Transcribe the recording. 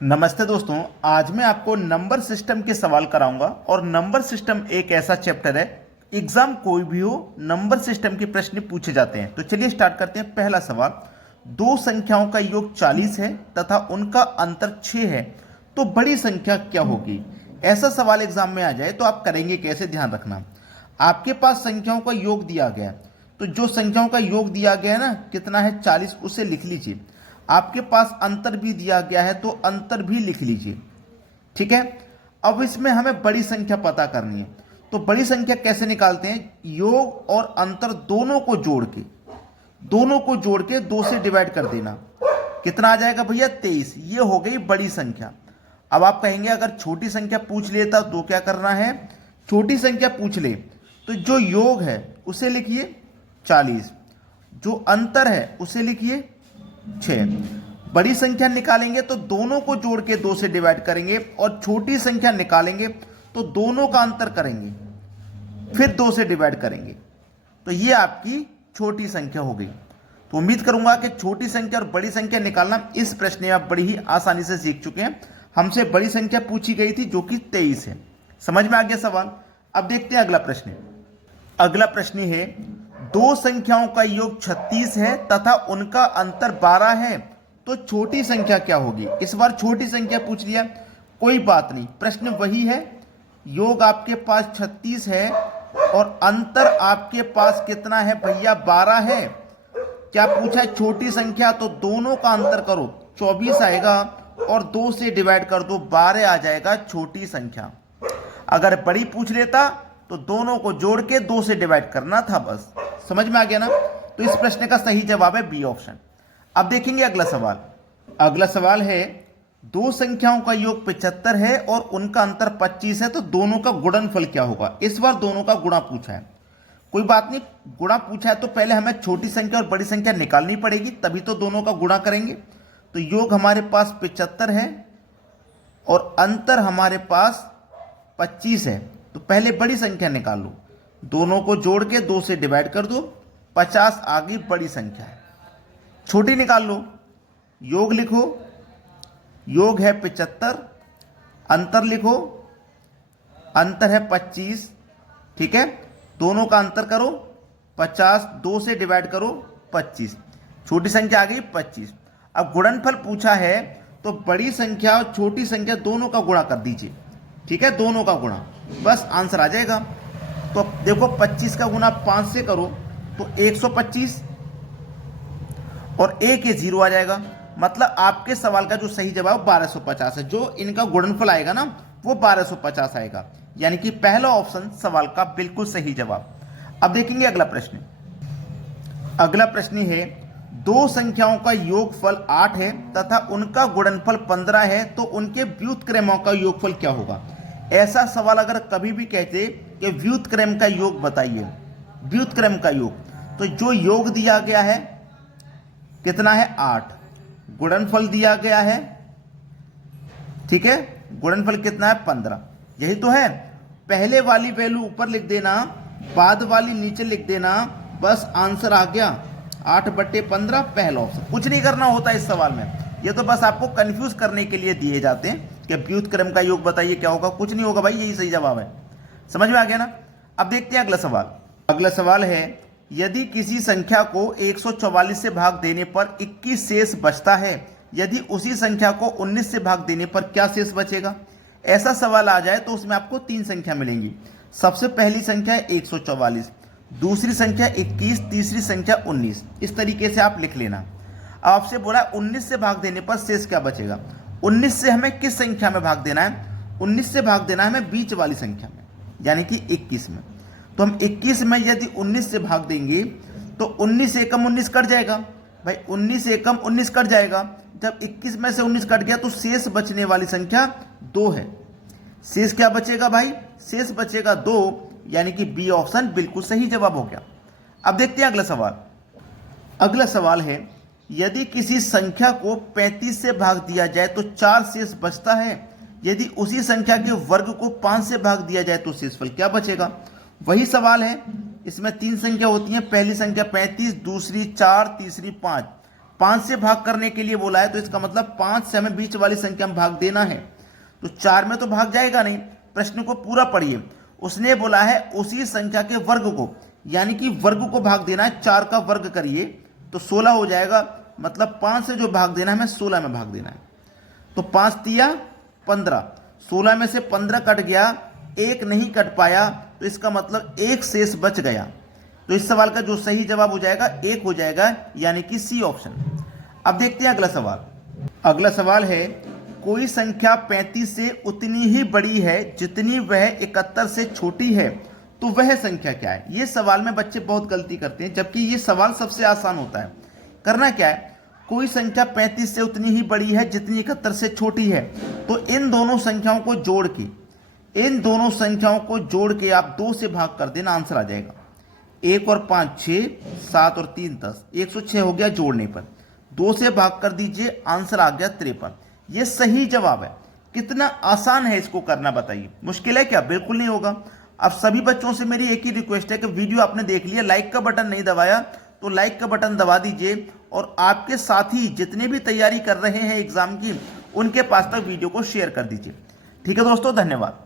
नमस्ते दोस्तों। आज मैं आपको नंबर सिस्टम के सवाल कराऊंगा और नंबर सिस्टम एक ऐसा चैप्टर है, एग्जाम कोई भी हो नंबर सिस्टम के प्रश्न पूछे जाते हैं। तो चलिए स्टार्ट करते हैं। पहला सवाल, दो संख्याओं का योग 40 है तथा उनका अंतर 6 है, तो बड़ी संख्या क्या होगी? ऐसा सवाल एग्जाम में आ जाए तो आप करेंगे कैसे? ध्यान रखना, आपके पास संख्याओं का योग दिया गया है, तो जो संख्याओं का योग दिया गया है ना, कितना है 40, उसे लिख लीजिए। आपके पास अंतर भी दिया गया है तो अंतर भी लिख लीजिए। ठीक है, अब इसमें हमें बड़ी संख्या पता करनी है। तो बड़ी संख्या कैसे निकालते हैं? योग और अंतर दोनों को जोड़ के 2 से डिवाइड कर देना। कितना आ जाएगा भैया? 23। ये हो गई बड़ी संख्या। अब आप कहेंगे अगर छोटी संख्या पूछ लेता तो क्या करना है? छोटी संख्या पूछ ले तो जो योग है उसे लिखिए 40, जो अंतर है उसे लिखिए 6। बड़ी संख्या निकालेंगे तो दोनों को जोड़ के 2 से डिवाइड करेंगे, और छोटी संख्या निकालेंगे तो दोनों का अंतर करेंगे, फिर 2 से डिवाइड करेंगे। तो ये आपकी छोटी संख्या हो गई। तो उम्मीद करूंगा कि छोटी संख्या और बड़ी संख्या निकालना इस प्रश्न में आप बड़ी ही आसानी से सीख चुके हैं। हमसे बड़ी संख्या पूछी गई थी जो कि 23 है। समझ में आ गया सवाल? अब देखते हैं अगला प्रश्न। अगला प्रश्न है, दो संख्याओं का योग 36 है तथा उनका अंतर 12 है, तो छोटी संख्या क्या होगी? इस बार छोटी संख्या पूछ लिया, कोई बात नहीं, प्रश्न वही है। योग आपके पास 36 है और अंतर आपके पास कितना है भैया? 12 है। क्या पूछा है? छोटी संख्या, तो दोनों का अंतर करो, 24 आएगा और 2 से डिवाइड कर दो, 12 आ जाएगा छोटी संख्या। अगर बड़ी पूछ लेता तो दोनों को जोड़ के 2 से डिवाइड करना था, बस। समझ में आ गया ना? तो इस प्रश्न का सही जवाब है बी ऑप्शन। अब देखेंगे अगला सवाल। अगला सवाल है, दो संख्याओं का योग 75 है और उनका अंतर 25 है, तो दोनों का गुणनफल क्या होगा? इस बार दोनों का गुणा पूछा है। कोई बात नहीं, गुणा पूछा है तो पहले हमें छोटी संख्या और बड़ी संख्या निकालनी पड़ेगी, तभी तो दोनों का गुणा करेंगे। तो योग हमारे पास 75 है और अंतर हमारे पास 25 है, तो पहले बड़ी संख्या निकाल लो, दोनों को जोड़ के 2 से डिवाइड कर दो, 50 आ गई बड़ी संख्या है। छोटी निकाल लो, योग लिखो, योग है 75, अंतर लिखो, अंतर है 25। ठीक है, दोनों का अंतर करो, 50, 2 से डिवाइड करो 25, छोटी संख्या आ गई 25। अब गुणनफल पूछा है तो बड़ी संख्या और छोटी संख्या दोनों का गुणा कर दीजिए। ठीक है, दोनों का गुणा, बस आंसर आ जाएगा। तो देखो 25 का गुणा 5 से करो तो 125 और 1 ये 0 आ जाएगा। मतलब आपके सवाल का जो सही जवाब 1250 है। जो इनका गुणनफल आएगा ना, वो 1250 आएगा, यानी कि पहला ऑप्शन सवाल का बिल्कुल सही जवाब। अब देखेंगे अगला प्रश्न। अगला प्रश्न है, दो संख्याओं का योगफल 8 है तथा उनका गुणनफल 15 है, तो उनके व्युत्क्रमों का योगफल क्या होगा? ऐसा सवाल अगर कभी भी कहते कि व्युत्क्रम का योग बताइए, व्युत्क्रम का योग, तो जो योग दिया गया है कितना है? 8। गुणनफल दिया गया है, ठीक है, गुणनफल कितना है? 15। यही तो है। पहले वाली वैल्यू ऊपर लिख देना, बाद वाली नीचे लिख देना, बस आंसर आ गया 8/15, पहला ऑप्शन। कुछ नहीं करना होता इस सवाल में, ये तो बस आपको कंफ्यूज करने के लिए दिए जाते हैं कि व्युत्क्रम का योग बताइए क्या होगा। कुछ नहीं होगा भाई, यही सही जवाब है। समझ में आ गया ना? अब देखते हैं अगला सवाल। अगला सवाल है, यदि किसी संख्या को 144 से भाग देने पर 21 शेष बचता है, यदि उसी संख्या को 19 से भाग देने पर क्या शेष बचेगा? ऐसा सवाल आ जाए तो उसमें आपको 3 संख्या मिलेंगी। सबसे पहली संख्या है 144, दूसरी संख्या 21, तीसरी संख्या 19। इस तरीके से आप लिख लेना। आपसे बोला 19 से भाग देने पर शेष क्या बचेगा? 19 से हमें किस संख्या में भाग देना है? 19 से भाग देना है हमें बीच वाली संख्या में, यानी कि 21 में। तो हम 21 में यदि 19 से भाग देंगे तो 19 से एकम 19 कट जाएगा भाई, 19 से एकम 19 कट जाएगा। जब 21 में से 19 कट गया तो शेष बचने वाली संख्या 2 है। शेष क्या बचेगा भाई? शेष बचेगा 2, यानी कि बी ऑप्शन बिल्कुल सही जवाब हो गया। अब देखते हैं अगला सवाल। अगला सवाल है, यदि किसी संख्या को 35 से भाग दिया जाए तो 4 शेष बचता है, यदि उसी संख्या के वर्ग को 5 से भाग दिया जाए तो शेषफल क्या बचेगा? वही सवाल है। इसमें 3 संख्या होती हैं, पहली संख्या 35, दूसरी 4, तीसरी 5। 5 से भाग करने के लिए बोला है, तो इसका मतलब 5 से हमें बीच वाली संख्या में भाग देना है। तो 4 में तो भाग जाएगा नहीं। प्रश्न को पूरा पढ़िए। उसने बोला है उसी संख्या के वर्ग को, यानी कि वर्ग को भाग देना है। 4 का वर्ग करिए तो 16 हो जाएगा, मतलब 5 से जो भाग देना है हमें 16 में भाग देना है। तो 5 तिया 15, 16 में से 15 कट गया, 1 नहीं कट पाया, तो इसका मतलब 1 शेष बच गया। तो इस सवाल का जो सही जवाब हो जाएगा 1 हो जाएगा, यानी कि सी ऑप्शन। अब देखते हैं अगला सवाल। अगला सवाल है कोई संख्या 35 से उतनी ही बड़ी है जितनी वह 71 से छोटी है, तो वह संख्या क्या है। ये सवाल में बच्चे बहुत गलती करते हैं, जबकि ये सवाल सबसे आसान होता है। करना क्या है, कोई संख्या 35 से उतनी ही बड़ी है जितनी 71 से छोटी है, तो इन दोनों संख्याओं को जोड़ के आप 2 से भाग कर देना, आंसर आ जाएगा। 1 और 5 6, 7 और 3 10, 106 हो गया जोड़ने पर। 2 से भाग कर दीजिए, आंसर आ गया 53। ये सही जवाब है। कितना आसान है इसको करना, बताइए। मुश्किल है क्या? बिल्कुल नहीं होगा। अब सभी बच्चों से मेरी एक ही रिक्वेस्ट है कि वीडियो आपने देख लिया, लाइक का बटन नहीं दबाया तो लाइक का बटन दबा दीजिए, और आपके साथी जितने भी तैयारी कर रहे हैं एग्जाम की, उनके पास तक वीडियो को शेयर कर दीजिए। ठीक है दोस्तों, धन्यवाद।